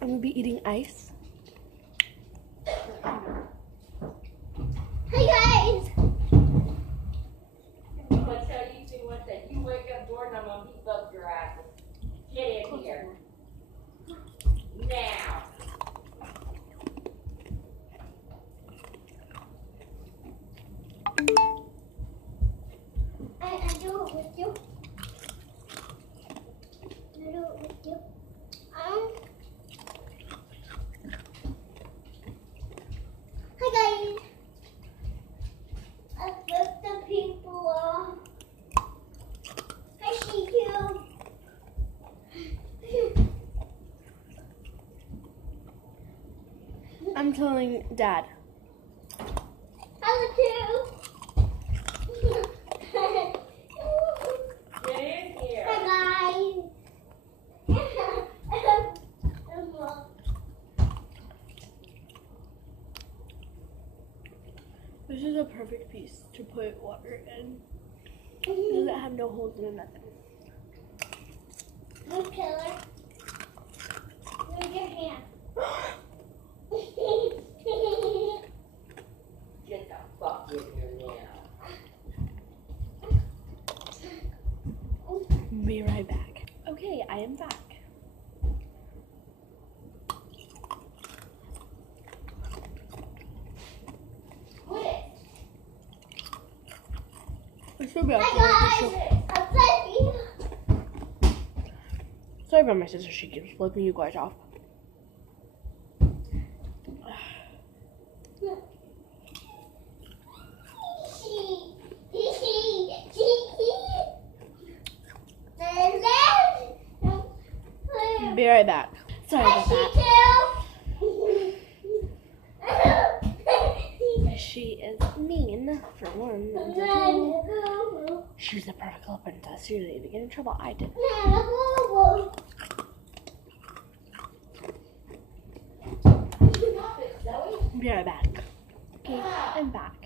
I'm gonna be eating ice. Hey guys! I'm gonna tell you two one thing. You wake up, Jordan, I'm gonna beat up your asses. Get in here. Now. I do it with you. I do it with you. Hi guys! I flipped the people off. Hi CQ. I'm telling Dad. Hello too. Get in here. Hi guys. This is a perfect piece to put water in. It doesn't have no holes in it, nothing. Good killer. Move your hand. Get the fuck in here now. Be right back. Okay, I am back. Put it. It should be okay. Hi guys. I'm flipping. Sorry about my sister. She keeps flipping you guys off. Be right back. Sorry about that. She is mean, for one. And for two, she's the perfect little princess. She didn't even get in trouble. I did. Be right back. Okay, I'm back.